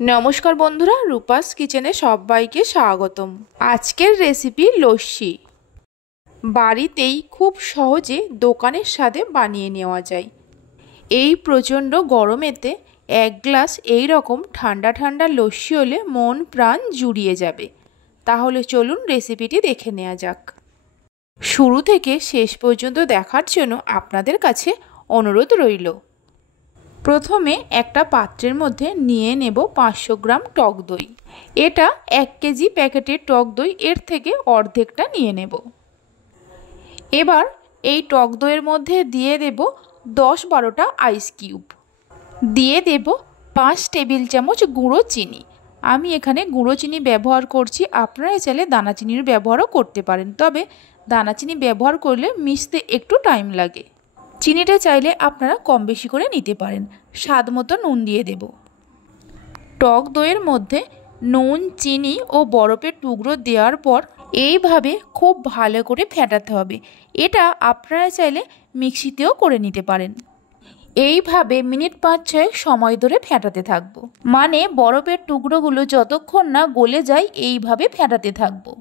নমস্কার বন্ধুরা, রূপাস কিচেনে সবাইকে স্বাগতম। আজকের রেসিপি লস্যি। বাড়িতেই খুব সহজে দোকানের স্বাদে বানিয়ে নেওয়া যায়। এই প্রচণ্ড গরমেতে এক গ্লাস এই রকম ঠান্ডা ঠান্ডা লস্যি হলে মন প্রাণ জুড়িয়ে যাবে। তাহলে চলুন রেসিপিটি দেখে নেওয়া যাক। শুরু থেকে শেষ পর্যন্ত দেখার জন্য আপনাদের কাছে অনুরোধ রইল। প্রথমে একটা পাত্রের মধ্যে নিয়ে নেব 500 গ্রাম টক দই। এটা 1 কেজি প্যাকেটের টক দই, এর থেকে অর্ধেকটা নিয়ে নেব। এবার এই টক দইয়ের মধ্যে দিয়ে দেব 10-12টা আইস কিউব। দিয়ে দেব 5 টেবিল চামচ গুঁড়ো চিনি। আমি এখানে গুঁড়ো চিনি ব্যবহার করছি, আপনারা চাইলে দানা চিনির ব্যবহারও করতে পারেন, তবে দানা চিনি ব্যবহার করলে মিশতে একটু টাইম লাগে। চিনিটা চাইলে আপনারা কম বেশি করে নিতে পারেন। স্বাদ মতো নুন দিয়ে দেব। টক দইয়ের মধ্যে নুন, চিনি ও বরফের টুকরো দেওয়ার পর এইভাবে খুব ভালো করে ফেটাতে হবে। এটা আপনারা চাইলে মিক্সিতেও করে নিতে পারেন। এইভাবে মিনিট 5-6 সময় ধরে ফেটাতে থাকবো, মানে বরফের টুকরোগুলো যতক্ষণ না গলে যায় এইভাবে ফেটাতে থাকবো।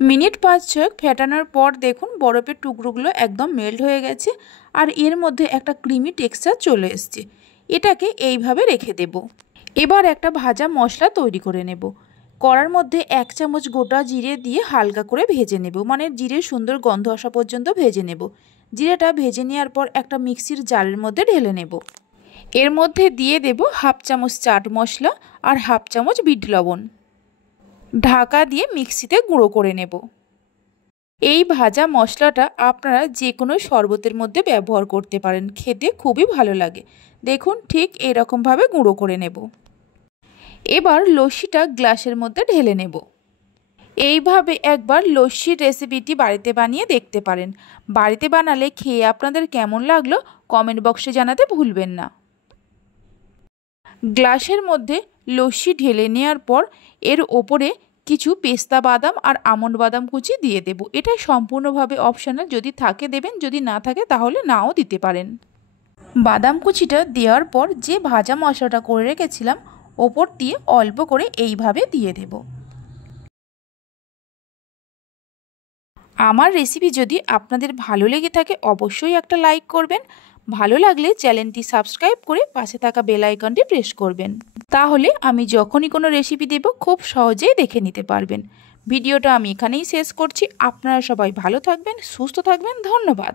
মিনিট 5-6 ফেটানোর পর দেখুন বরফের টুকরোগুলো একদম মেল্ট হয়ে গেছে আর এর মধ্যে একটা ক্রিমি টেক্সচার চলে এসছে। এটাকে এইভাবে রেখে দেব। এবার একটা ভাজা মশলা তৈরি করে নেব। কড়ার মধ্যে 1 চামচ গোটা জিরে দিয়ে হালকা করে ভেজে নেব, মানে জিরের সুন্দর গন্ধ আসা পর্যন্ত ভেজে নেব। জিরেটা ভেজে নেওয়ার পর একটা মিক্সির জারের মধ্যে ঢেলে নেব। এর মধ্যে দিয়ে দেব 1/2 চামচ চাট মশলা আর 1/2 চামচ বিট লবণ। ঢাকা দিয়ে মিক্সিতে গুঁড়ো করে নেব। এই ভাজা মশলাটা আপনারা যে কোনো শরবতের মধ্যে ব্যবহার করতে পারেন, খেতে খুবই ভালো লাগে। দেখুন ঠিক এরকমভাবে গুঁড়ো করে নেব। এবার লস্যিটা গ্লাসের মধ্যে ঢেলে নেব। এইভাবে একবার লস্যির রেসিপিটি বাড়িতে বানিয়ে দেখতে পারেন। বাড়িতে বানালে খেয়ে আপনাদের কেমন লাগলো কমেন্ট বক্সে জানাতে ভুলবেন না। গ্লাসের মধ্যে লস্যি ঢেলে নেওয়ার পর এর ওপরে কিছু পেস্তা বাদাম আর আমন্ড বাদাম কুচি দিয়ে দেব। এটা সম্পূর্ণভাবে অপশনাল, যদি থাকে দেবেন, যদি না থাকে তাহলে নাও দিতে পারেন। বাদাম কুচিটা দেওয়ার পর যে ভাজা মশলাটা করে রেখেছিলাম ওপর দিয়ে অল্প করে এইভাবে দিয়ে দেব। আমার রেসিপি যদি আপনাদের ভালো লেগে থাকে অবশ্যই একটা লাইক করবেন। ভালো লাগলে চ্যানেলটি সাবস্ক্রাইব করে পাশে থাকা বেল আইকনটি প্রেস করবেন, তাহলে আমি যখনই কোনো রেসিপি দেব খুব সহজেই দেখে নিতে পারবেন। ভিডিওটা আমি এখানেই শেষ করছি। আপনারা সবাই ভালো থাকবেন, সুস্থ থাকবেন। ধন্যবাদ।